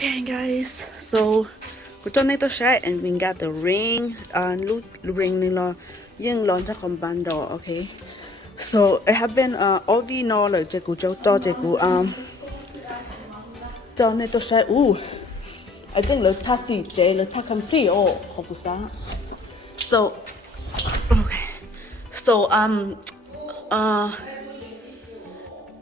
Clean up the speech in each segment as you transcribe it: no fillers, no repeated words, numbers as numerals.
Okay, guys. So we don't need to share, and we got the ring. Ring nila yung lawn sa combando. Okay. So I have been all we know like jeku jo to jeku don't need to share. Ooh, I think the tasi j the ta complete hokusa. So okay. So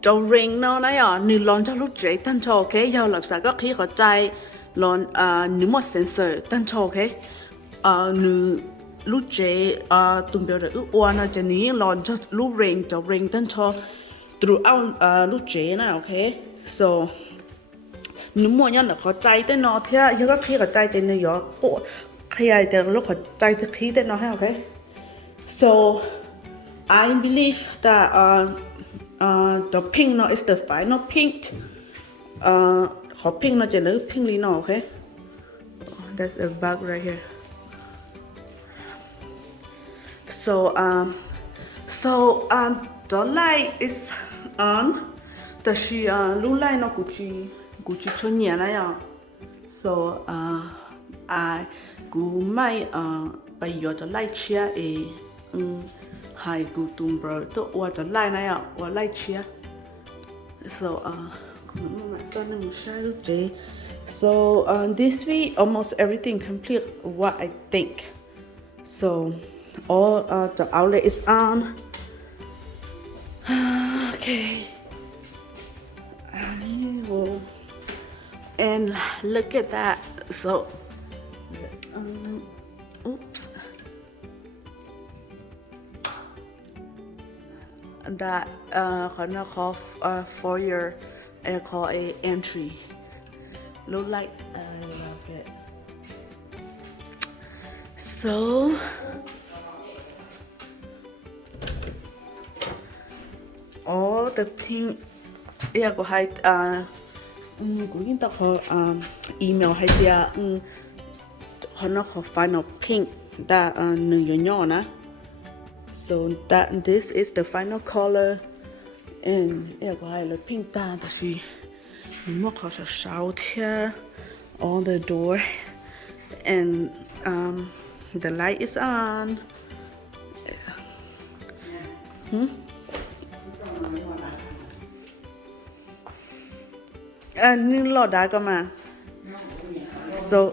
cho ring nó này nửa lon cho lúc chế tan cho ok giờ lập sa có khí có trái lon nửa một sensor tan cho ok nửa lúc chế tụi biểu được uốn nó cho nửa lon cho lúc ring tan cho throughout lúc chế này ok so nửa một nhân là có trái tên nó thế giờ có khí có trái trên này giờ bộ khi ai từ lúc có trái từ khí tên nó hay ok so I believe that the pink no is the final pink. Pink no chỉ là pink li no, okay? That's a bug right here. So the light is on. The she blue light no Gucci cho nhẹ này à. So I go my bây giờ the light chia hai gu tum bro to wa the line này à wa light chia so so this week almost everything complete what I think so all the outlet is on okay and look at that so oops that gonna call for your call a entry look like I love it so all the pink yeah go hide cũng như ta có email hay là gonna call final pink that nửa nhỏ nè so that this is the final color and yeah go hay là pink ta thì gì mình có thể sao here on the door and the light is on nhưng lọt đá cơ mà so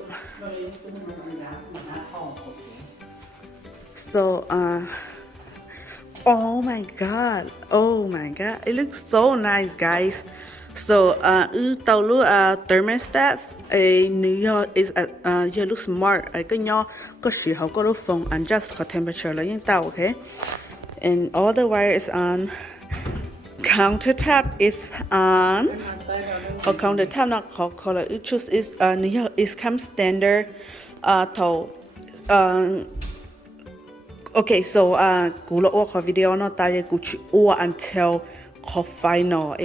oh my god it looks so nice guys so tàu lu thermostat a New York is you look smart cái nhỏ có sử dụng có lúc phòng adjust the temperature là những tàu okay and all the wire is on countertop is on countertop not color it choose is New York is come standard tàu okay, so cú lo qua video nó ta cú chỉ qua until có final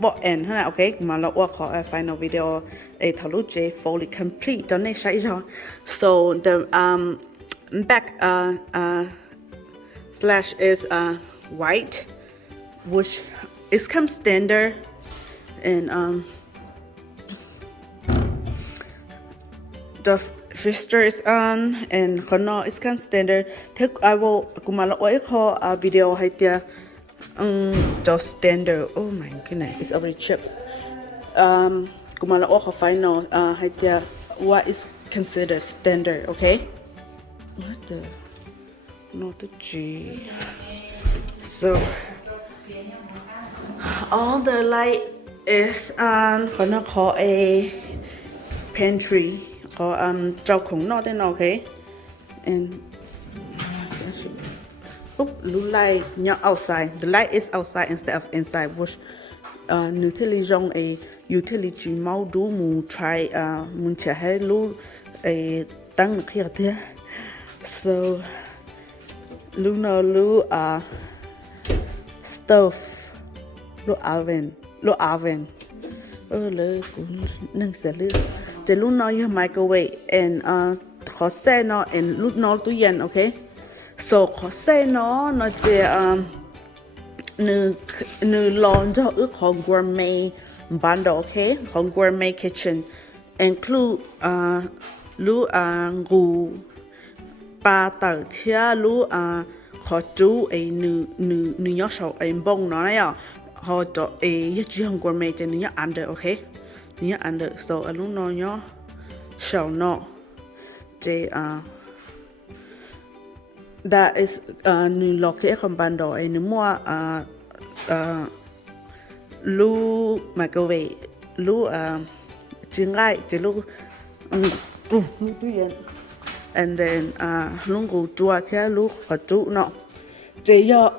what end ha okay mà lo qua có final video thảo lúc chế fully complete đó này sai rồi so the back slash is white which is come standard and the Fister is on and Kono is can standard. Take I will kumala oiko video hay tia just standard. Oh my goodness, it's already cheap. Kumala oiko final hay tia what is considered standard, okay? What the not the G. So all the light is on Kono call a pantry. Có trao khủng nọ tên nào thế and blue light nhỏ outside the light is outside instead of inside which utility trong a utility mau đủ mu try mun chả hay lu a tăng được here thế so lu no lu stove lu oven lỡ cũng nâng sẽ lỡ the lu no your microwave and khó xe nó and lu no tu yen okay so khó xe nó chỉ nữ lon cho ướcของ gourmet bundle okay ของ gourmet kitchen include lu ngủ ba tờ thia lu họ chú ấy nữ nhóc sầu ấy bông nó này họ cho ấy nhất chỉ không gourmet cho nữ nhóc under okay nữ nhóc under so lu nó nhóc sầu nó chế that is nữ lọc cái không ban đầu ấy nữ mua lu microwave lu trứng gai chế lu and then lu ngủ chua thế lu họ chú nó chế yo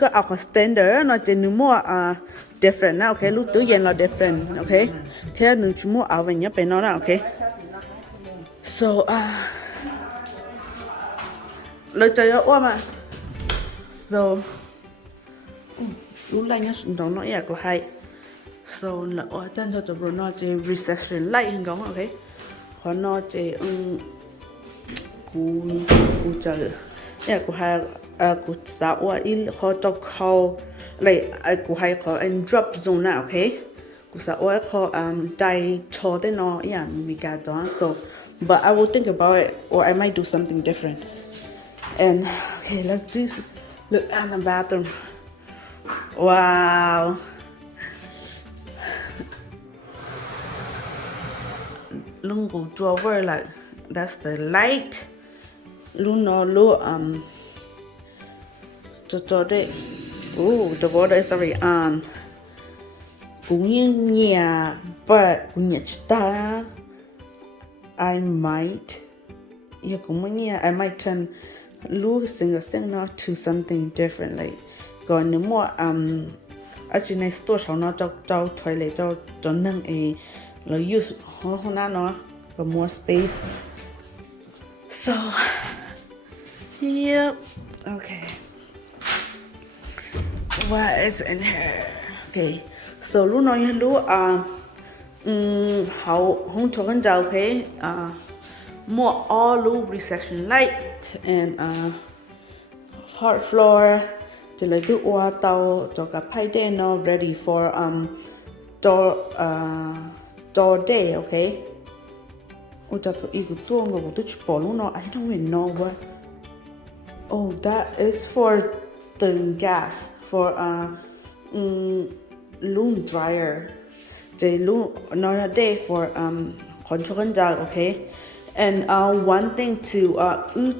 có ở standard nó chế nữ mua different na okay lu tự nhiên là different okay thế nữ chỉ mua ở bên nhấp bên nó là okay so lời chơi ở mà so lúc này nhá đó nó là của hai so là ở trên cho bro nó chơi recession light hình góng ok họ nó chơi cú chơi là của hai của sao ở in họ choเขาlại của hai họ anh drop zone nào ok của sao ở họ đại cho tới nó yeah mình cả đó so but I will think about it or I might do something different and okay let's just look at the bathroom. Wow. Lungu drawer like that's the light. Luno lu oh the water is already on. Kunya but kunya I might I might turn lu single to something different like còn nếu mà ở trên này store sau nó cho toilet cho nâng ấy là use hôm nay nó có more space so yep okay what is in here okay so lúc nói lúc hậu không cho con dâu okay more all lu reception light and hard floor chỉ lấy cái oa tàu cho cả pay day nó ready for cho day okay ô cho tôi ý của tôi bỏ luôn nó I don't even know what oh that is for the gas for loom dryer chỉ loom nó là day for còn cho con dao okay and one thing to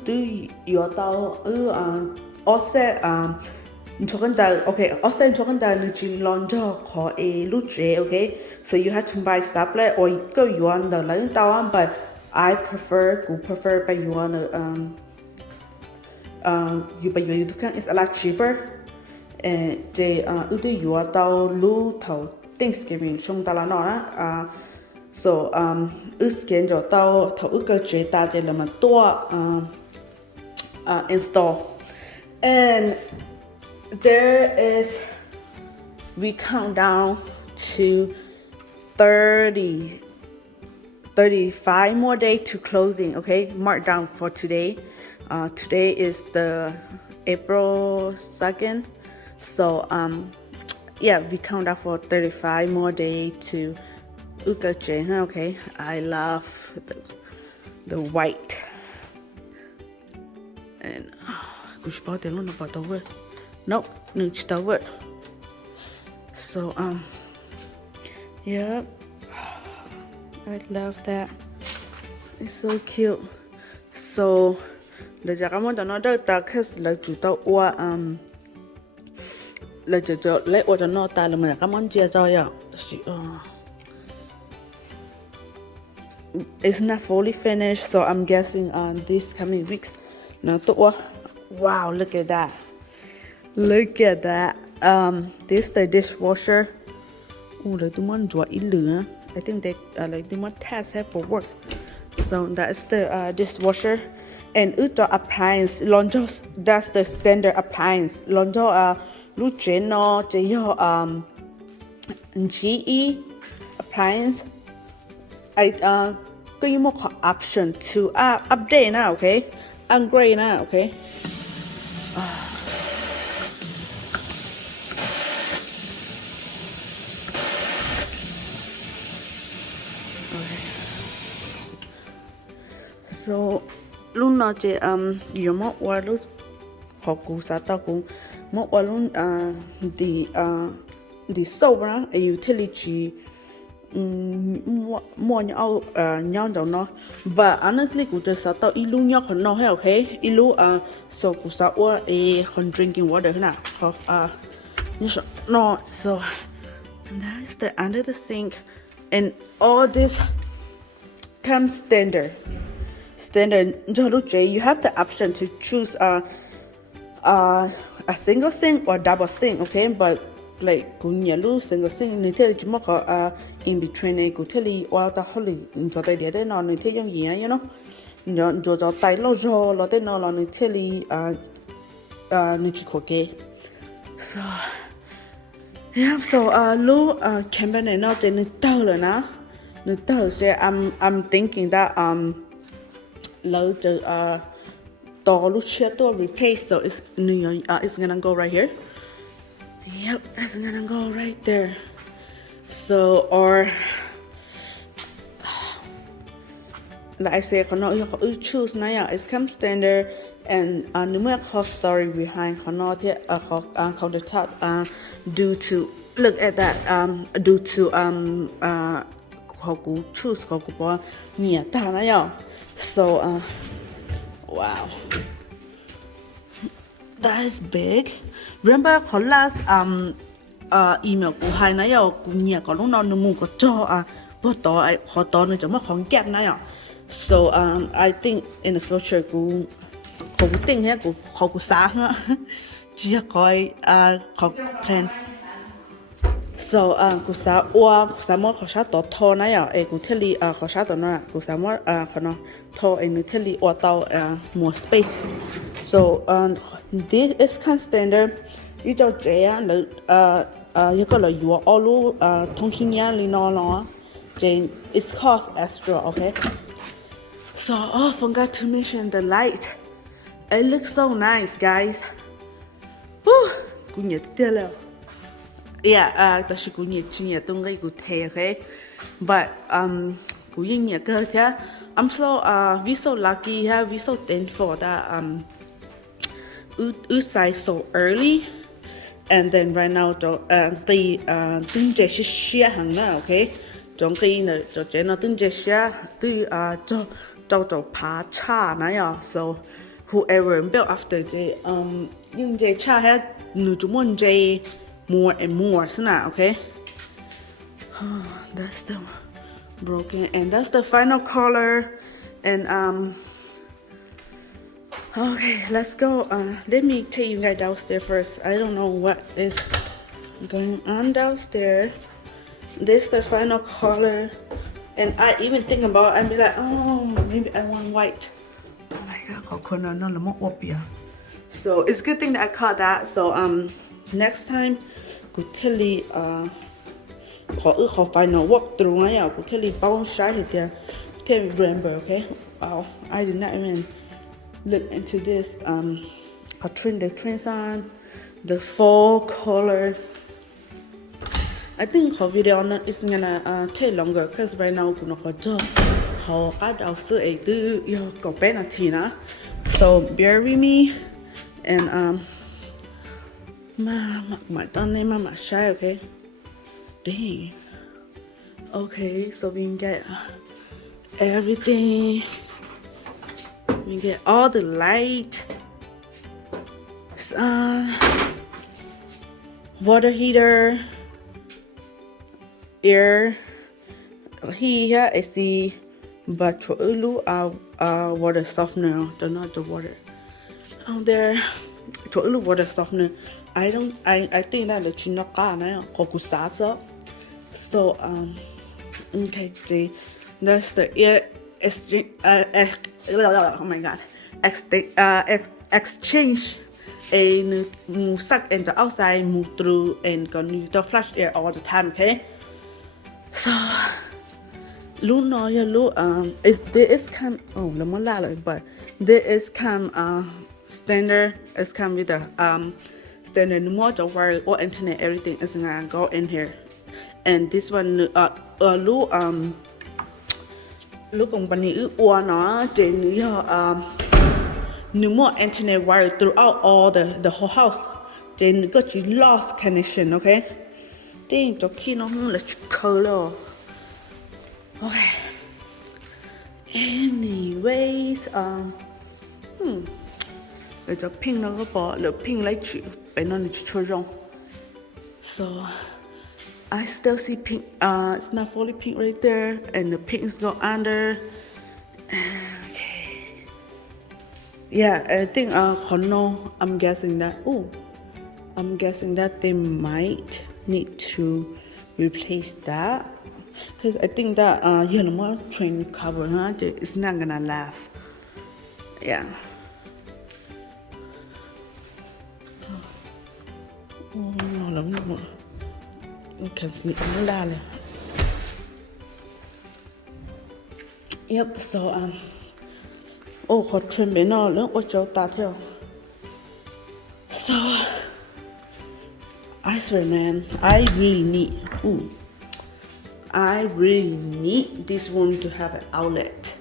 tư yếu tàu offset okay offset có lúc okay so you have to buy stuff like or go you want the lấy tao but I prefer by you want you buy you can it's a lot cheaper and they you want tao lu thầu Thanksgiving xong tao là nó so scan cho tao thầu cái chế ta để làm tua install and there is we count down to 35 more days to closing okay mark down for today today is the April 2nd so yeah we count down for 35 more days to okay I love the white and nope new over so yep I love that it's so cute so le ja kamon da no da ta kes le ju ta wa le jo le wa da no ta le ma kamon jia cho ya it's not fully finished so I'm guessing this coming weeks now wow look at that this the dishwasher oh lấy tụi mình chua ít lửa I think they lấy tụi mình test it for work so that's the dishwasher and the appliance that's the standard appliance lúc trên nó chỉ có GE appliance I có một option to update now okay upgrade now okay So lúc nào chị giờ mất qua lúc học cú sa tao cũng mất qua lúc đi sâu ra utility mua nhau nhau đâu nó but honestly cũng just sa tao ilu nhau còn nó hay okay ilu so cú sa qua con drinking water na of no so that's the under the sink and all this comes standard you have the option to choose a single sink or double sink, okay? But like kun yalu single sink ni the chimo ko in between ne ku theli wa ta holi jo tai de no ni the yong yin you know jo tai lo jo lo te no lo ni theli ni chi ko ke so yeah so lu campaign ne no te ni tao le na ni tao se I'm thinking that lo to to replace, so it's gonna go right here. Yep, it's gonna go right there. So or like I say, you choose now. It's come standard and no cost story behind countertop due to look at that due to choose so wow, that is big. Remember last email của hai nãy giờ cũng nhà có lúc nào nó mua có cho bắt đầu họ to nó chẳng mất khoảng kẹp nãy giờ. So I think in the future cũng tính hết cũng sáng á chỉ coi plan. So cũng sáng mất to to nãy giờ cũng thấy li cũng sáng to nó cũng sáng mất nó to anh thấy li tao more space. So this is kind of standard. You cho trẻ là you có là you all thông tin nhà li nó Jane it's cost extra, okay? So forgot to mention the light. It looks so nice, guys. Whew, cũng nhiệt tiêu了. Yeah, đó là cũng nhiệt tung cái cũng thế, okay? But cũng nhiệt cơ thế. I'm so we so lucky, we so thankful that outside so early, and then right now the tính chế share hàng nữa, okay? Trong cái này cho chế nó tính chế share từ cho phá cha này so whoever built after the nhưng chế cha hết nữ chúng muốn chế more and more, so now, okay? That's the broken, and that's the final color, and okay, let's go. Let me take you guys downstairs first. I don't know what is going on downstairs. This is the final color, and I even think about I'd be like, oh, maybe I want white. Oh my god, so it's a good thing that I caught that. So next time could tell you final walk through I could tell you bounce shy here. Tell me remember, okay? Wow, I did not even look into this the trends on the fall color. I think her video is gonna take longer because right now cũng có cho họ các đạo sư ấy từ có bé là thì na, so bear with me and my tao mà shy, okay? Dang. Okay, so we can get everything. We get all the light, sun, water heater, air. Here I see, but water softener. Not the water out there. Water softener. I think that the chinoka na kokusasa. So okay, that's the air exchange. Oh my god, exchange and move suck and the outside move through and gonna the flush air all the time, okay? So there is come but there is come standard. It's come with the standard model wire or internet, everything is gonna go in here. And this one lúc ông bạn nữ ua nó trên nữ no more internet wire throughout all the whole house trên có chỉ lost connection okay trên cho khi nó là color okay anyways để cho pink nó có bỏ lỡ pink lấy chữ phải nó chỉ cho rong so I still see pink it's not fully pink right there and the pinks go under okay yeah I think I'm guessing that they might need to replace that because I think that you know train cover it's not gonna last yeah no you can see it yep so khó trim bên nó nữa ôi cháu ta theo so I swear man I really need this room to have an outlet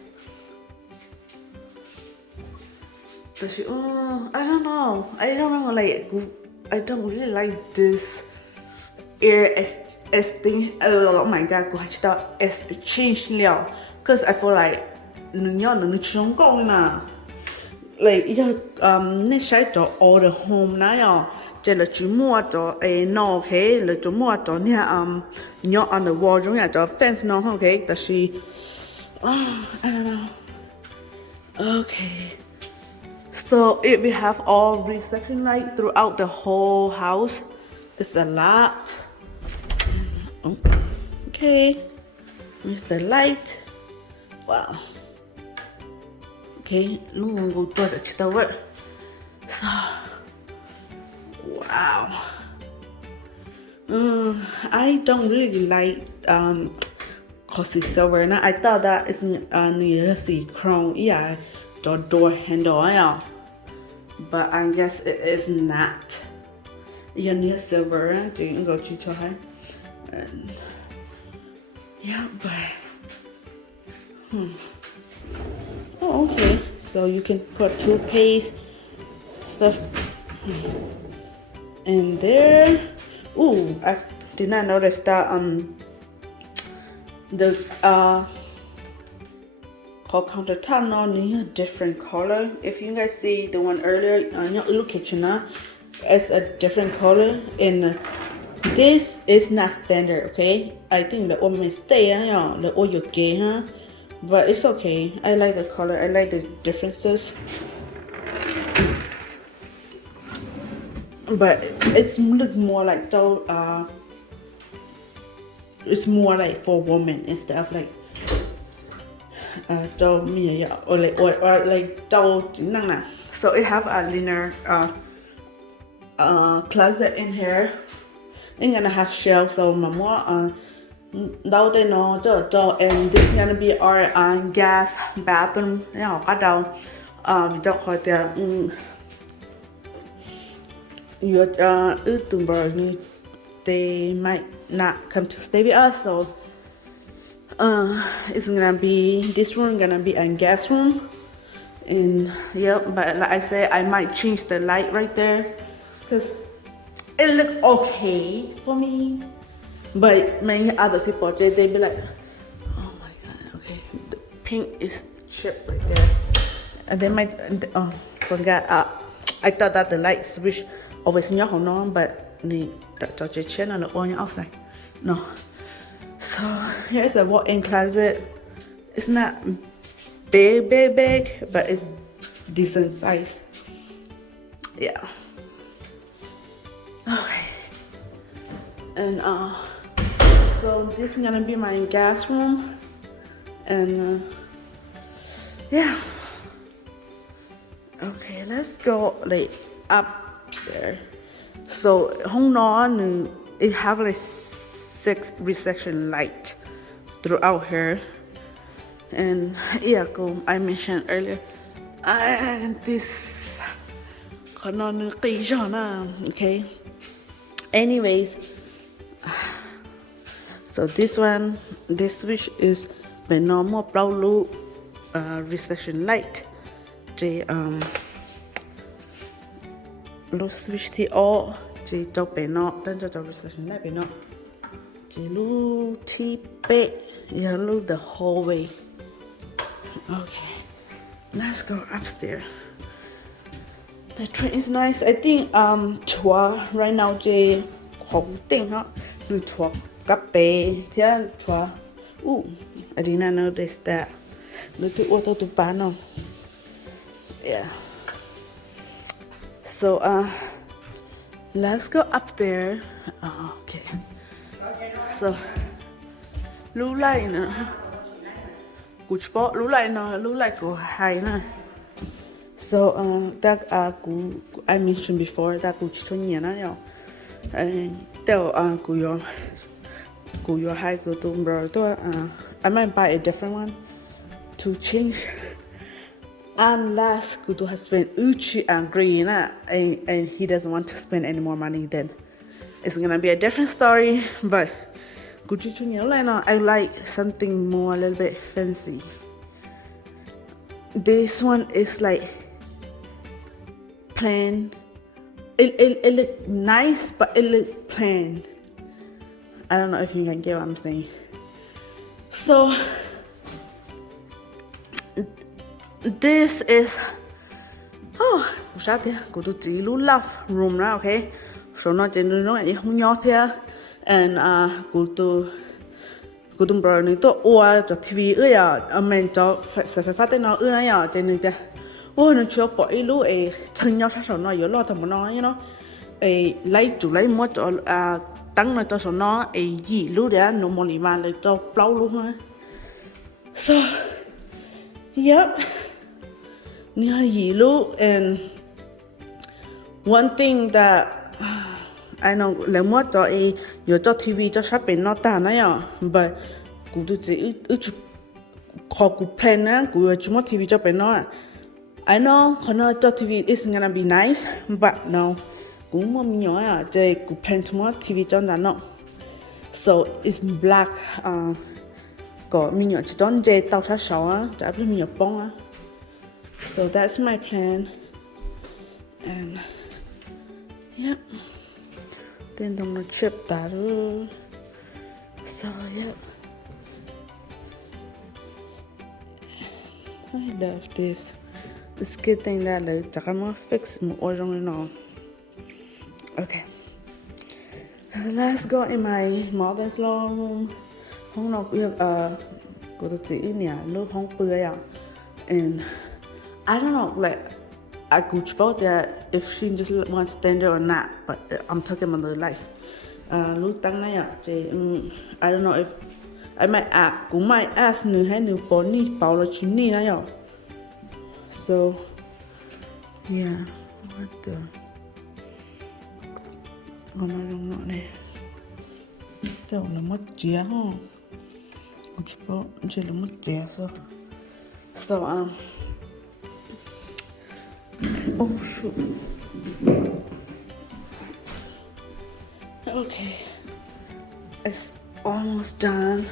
but I don't know like I don't really like this air thing oh my god it's changed now because I feel like nó trông con nè like nên sai cho all the home này chỉ là chỉ mua cho nó okay là chỉ mua cho nha nhọ on the wall giống như cho fence nó okay but she I don't know okay so if we have all reflection light throughout the whole house it's a lot okay here's the light wow okay lúc mình go to the tower so wow I don't really like costly silver and I thought that it's near the crown yeah the door handle yeah but I guess it is not yeah near silver didn't go to try and yeah but oh okay so you can put toothpaste stuff in there ooh I did not notice that the called countertop now need a different color if you guys see the one earlier on your little kitchen it's a different color and this is not standard okay I think the old mistake the old you gay but it's okay I like the color I like the differences but it's look more like though it's more like for women instead of like me or like so it have a linear closet in here it's gonna have shelves so mama đâu đây nó cho and this is gonna be our gas bathroom nó có đâu cho khỏi tiền your they might not come to stay with us so it's gonna be this room gonna be a gas room and yeah but like I said I might change the light right there because it look okay for me but many other people they be like oh my god okay the pink is chipped right there and they might forgot I thought that the light switch always nhớ không nó but need cho chị check on the on outside no so here's a walk-in closet it's not big but it's decent size yeah okay and so this is gonna be my gas room and yeah okay let's go like upstairs so home nó it have like 6 reception light throughout here and yeah I mentioned earlier this okay anyways so this switch is bên nó mua bao lu recession light chị lu switch thì on chị cho bên nó tên cho recession light bên nó chị lu thì bệ ya lu the hallway. Okay, let's go upstairs. The train is nice. I think chua right now chị không tin hả? Lu chua cà phê thì chua. Ooh, I did not notice that. Look at what to buy now. Yeah. So let's go upstairs. Okay. So lưu lại nữa. Cú sport lưu lại nữa, lưu lại của hai nữa. So that I mentioned before that cú cho nhẹ nữa yo. Tell cú yo hai cú tụm bro to I might buy a different one to change. Unless Kutu has spent Uchi and green and he doesn't want to spend any more money, then it's gonna be a different story. But I like something more a little bit fancy. This one is like plain. It look nice, but it look plain. I don't know if you can get what I'm saying. So this is go to the love room now, okay? So not generally không nhỏ thế, and go to burn to or cho TV mình cho sẽ phải phát tới nó này trên này thế. Nó chưa bỏ ilu chân nhau sao nó yếu lo thầm nó you know lấy chủ lấy mua cho tăng nó cho số nó gì lu đấy nó mua lima lấy cho plau luôn ha. So yep. And one thing that I know là mua cho yo cho TV cho sắp bên nó ta này but cũng tự chỉ khó cũng plan á cũng chỉ mua TV cho bên nó. I know khana cho TV is gonna be nice but no cũng mua mình nhỏ chơi cũng plan to mua TV cho nó. So it's black có mình nhỏ chỉ chọn chơi tàu sát sáu á chả biết mình nhỏ bông á. So that's my plan, and yep. Then I'm gonna chip that up. So yep. I love this. It's a good thing that I'm gonna fix more now. Okay. Let's go in my mother-in-law room. Hông nào biết cô tự chỉ nhà lúc hông bơi and I don't know, like, I could spot that if she just wants to stand there or not, but I'm talking about the life. Lúc tăng này I don't know if I might ask nữ hay nữ bỏ ni bảo là chính ni này So, yeah, what the? Nó trong nọ này. Tao là mất chía hả? Could spot, chỉ là mất chía so oh shoot. Okay, it's almost done.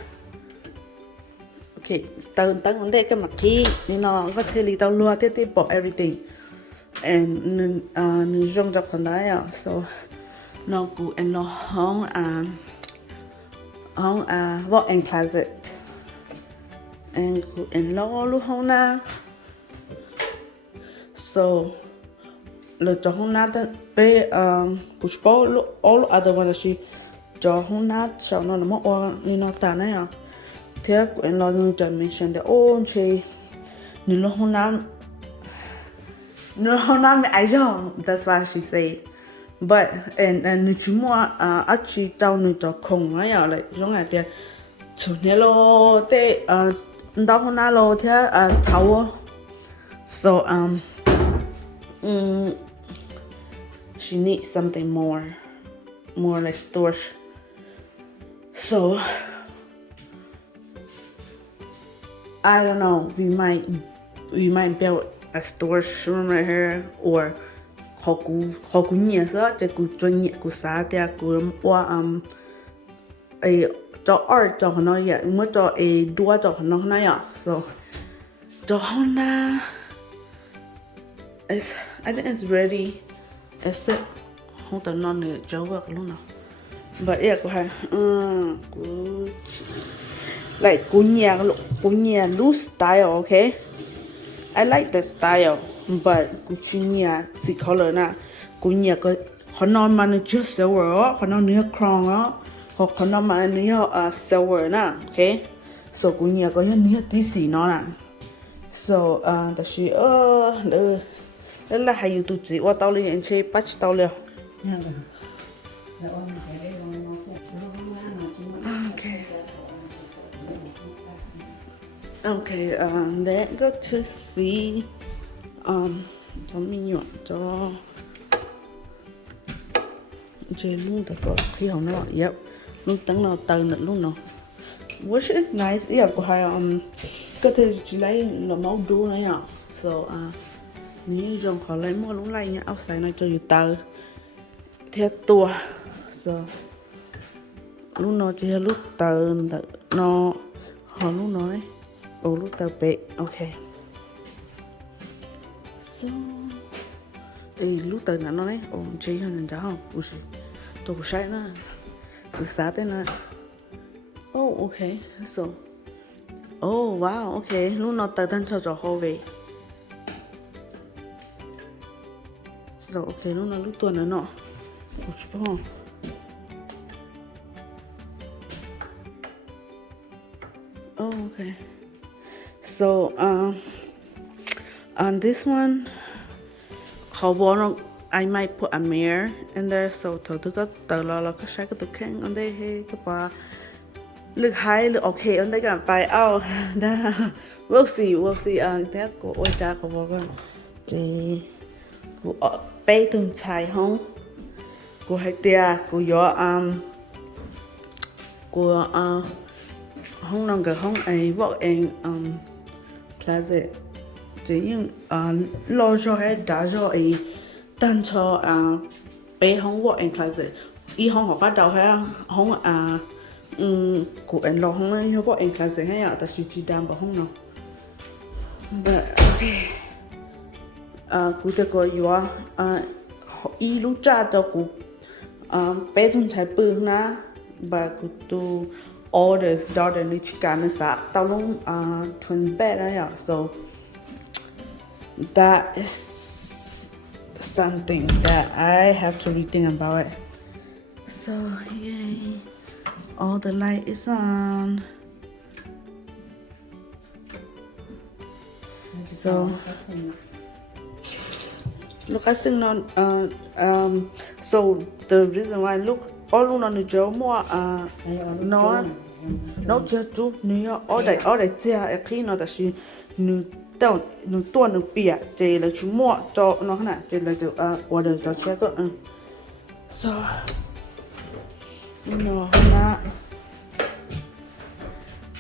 Okay, tăng vấn đề cái mặt kia nó có thể lý tao lùa tiếp bỏ everything and nữ rong ra phần đấy so nó cũng en nó hông walk in closet and cũng en lo luôn hông na. So, le cho hông na pe cũng bỏ all other one she cho hông na sao nó mà ở nó ta này thế cũng lo những dimension de chị nó hông na mẹ ai cho that's what she say but and nó chỉ mua chỉ tao nó cho không này lại giống như thế cho nên lo thế đau hông na lo thế tháo so she needs something more like storage. So I don't know. We might build a storage room right here, or khó cú nhẹ sao? Chỉ cú cho nhẹ cú xả thì cú qua cho art cho nó vậy mới cho đua cho nó này à so cho na it's I think it's ready except không tao non nữa cho work luôn nào but yeah cô hay good like cô nhà loose style okay I like the style but cô nhà si color na cô nhà có họ non mà nó just silver họ non nữa crown á hoặc họ non mà nữa silver na okay so cô nhà có nữa tí xí nó nè so ta chỉ là hay yêu tụi chị qua tao liền chơi patch tao liền okay okay let's go to see cho mình nhọn cho chơi luôn tất cả khi họ nó yep luôn tăng nào tờ nữa luôn nó which is nice yeah của hai có thể chỉ lấy là máu đu này à so nếu dùng họ lấy mua luôn lấy nha outside nó cho dù tờ theo tua so lúc nó chỉ lúc tờ nó họ lúc nói lúc tờ bể okay so lúc tờ nó nói chỉ hơn đó không ui tôi cũng sai nữa sự sát thế này okay so wow okay lúc nó tờ thân cho họ về so okay lúc nó lúc tuần nữa nọ okay so on this one how about I might put a mirror in there so tôi có tờ lo cái sai cái tờ khen ở đây hay cái bà look high look okay ở đây cả bài out đó we'll see thế của ôi cha của bà con thì của bé từng chạy không của hai tia của gió của không nằm cái không ấy vợ em closet chỉ những lo cho hay đã cho ấy tan cho bé không vợ em closet y không học bắt đầu hay không của em lo không ấy vợ em closet hay à ta chỉ đam bảo không nào but okay cụ thể có gió y lúc cha cho cụ bé thun chạy bự na và cụ tu orders daughter ni chicana sa tao long twin bed ya so that is something that I have to rethink about it so yay all the light is on so look I think non so the reason why look all on the job more nó chưa chú nếu ở đây chơi khi nó là nếu tao nếu tua nếu bịa chơi là chú mua cho nó thế nào chơi là cho order cho check out so nó na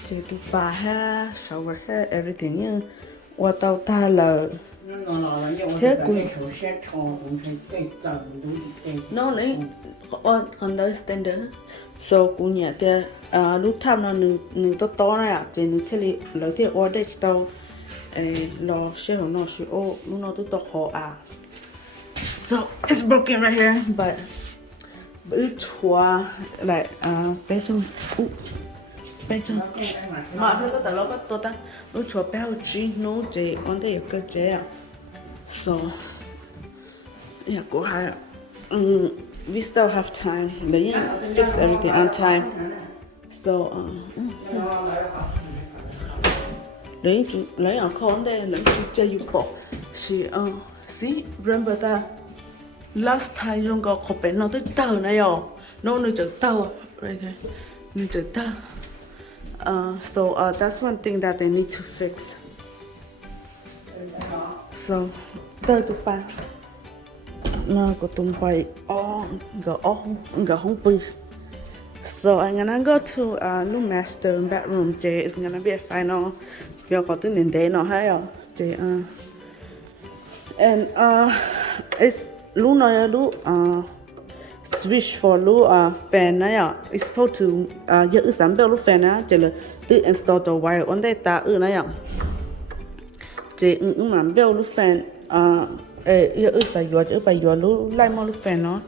chơi tụ bà ha shower ha everything như qua tao ta là thế cũng nó lấy understand so cũng nhẹ thế lúc tham nó nửa to này à thì nửa thế lấy thế order tao lo xe của nó sẽ lúc nó to khó à so it's broken right here but bữa chua lại bé thôi mà thôi có tao lo có to ta lúc chua bé chỉ nó chỉ on đây cái chế à so yeah go higher we still have time lấy fix everything on time so lấy ở con đây lấy chú chơi dụng bộ thì see remember that last time chúng có bé nó tới tờ này rồi nó chở tàu right here nó chở tàu so that's one thing that they need to fix so tờ tụi bạn nó có tung bay gỡ không bự so I'm gonna go to new master bedroom Jay is gonna be a final giờ có tiếng nền đế nó hay à Jay and it's lúc nào lúc switch for lu fan na ya it's supposed to ya usam bel lu fan na je le tu install the wire on that ta na ya je man bel lu fan ya usa yo je ba yo lu lai mo lu fan no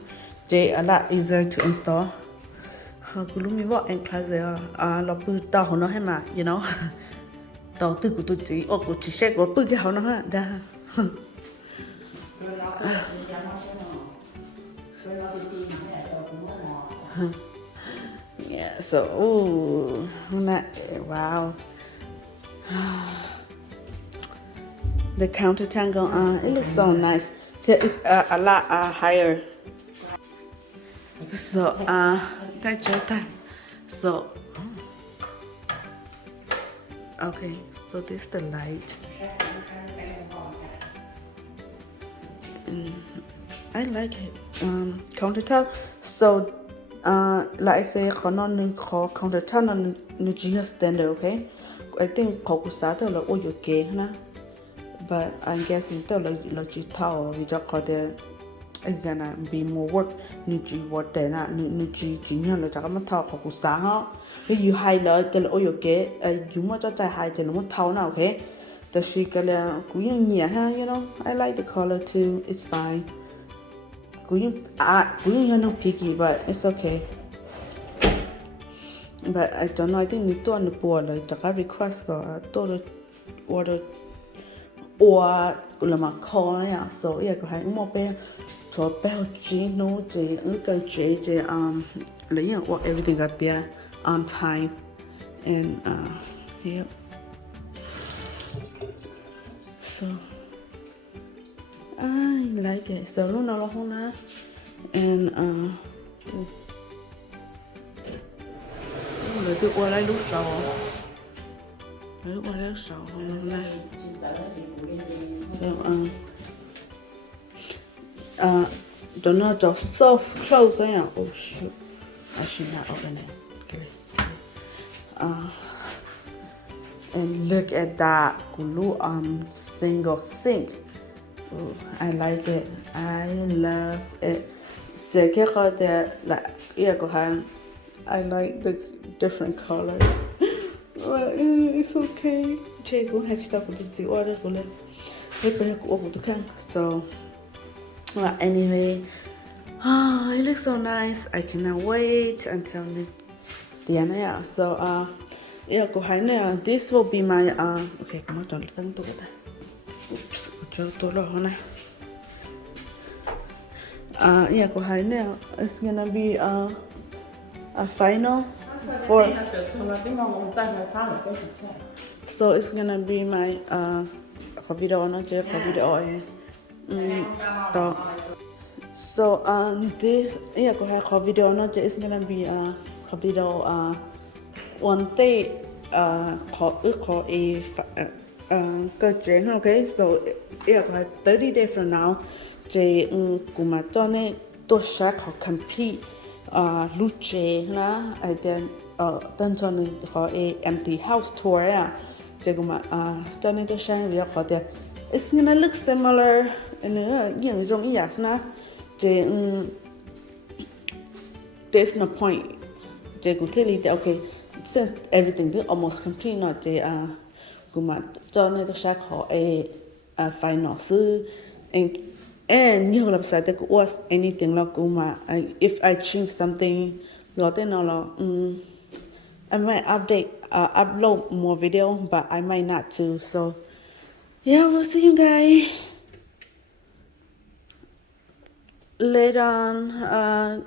je a lot easier to install ha ku lu mi bo en class ya lo pu ta ho no he ma you know tao tư của tôi chỉ ô của chị sẽ có bự cái hậu nó ha đa yeah so wow the countertop it looks so nice there is a lot higher so so okay so this is the light I like it countertop so like I say call countertop non GS standard okay I think call kusata là ô okay na but I'm guessing tao là chỉ thao vì cho có thể it's gonna be more work như chỉ work để na như chỉ nhận là cho cái mất thao call kusa ha if you highlight cái là ô okay dùng mà cho trái hai thì nó mất thao nào okay the she cái là cũng nhẹ ha you know I like the color too it's fine cũng you're not picky but it's okay but I don't know I think你多的播了大家 request 个多的我là mà khó này à so yeah có hai mua bé cho bé chỉ nó chỉ cái chỉ lấy những what everything got there on time and yep so I like it so lúc nào là không na and rồi tôi qua lại lúc sau không na so don't know the soft clothes yeah oh shoot I should not open it okay. And look at that glue single sink oh, I like it I love it so cái có thể là yeah có hàng I like the different color but it's okay chị cũng hay stop with the order của lên hết bây giờ của tôi khang so anyway it looks so nice I cannot wait until the end yeah so yeah của hai này this will be my okay come on don't tăng tôi cái oops cho tôi lo này yeah của hai này it's gonna be a final for so it's gonna be my video nó chơi video so this yeah có hai video nó chơi it's gonna be video one day có cơ chế okay so yeah có 30 days from now chơi cũng mà cho nên tôi sẽ có complete lúc chế na I then tân cho nên có empty house tour à chơi cũng mà cho nên tôi sẽ việc có thể it's gonna look similar nữa những giống như vậy na chơi there's no point chơi cũng thế lý okay since everything is almost complete nó chơi cũng mà cho nên tôi sẽ có final sư and nhiều làm sao để có anything là cũng mà if I change something lo tên nó là I might upload more video but I might not too so yeah we'll see you guys later on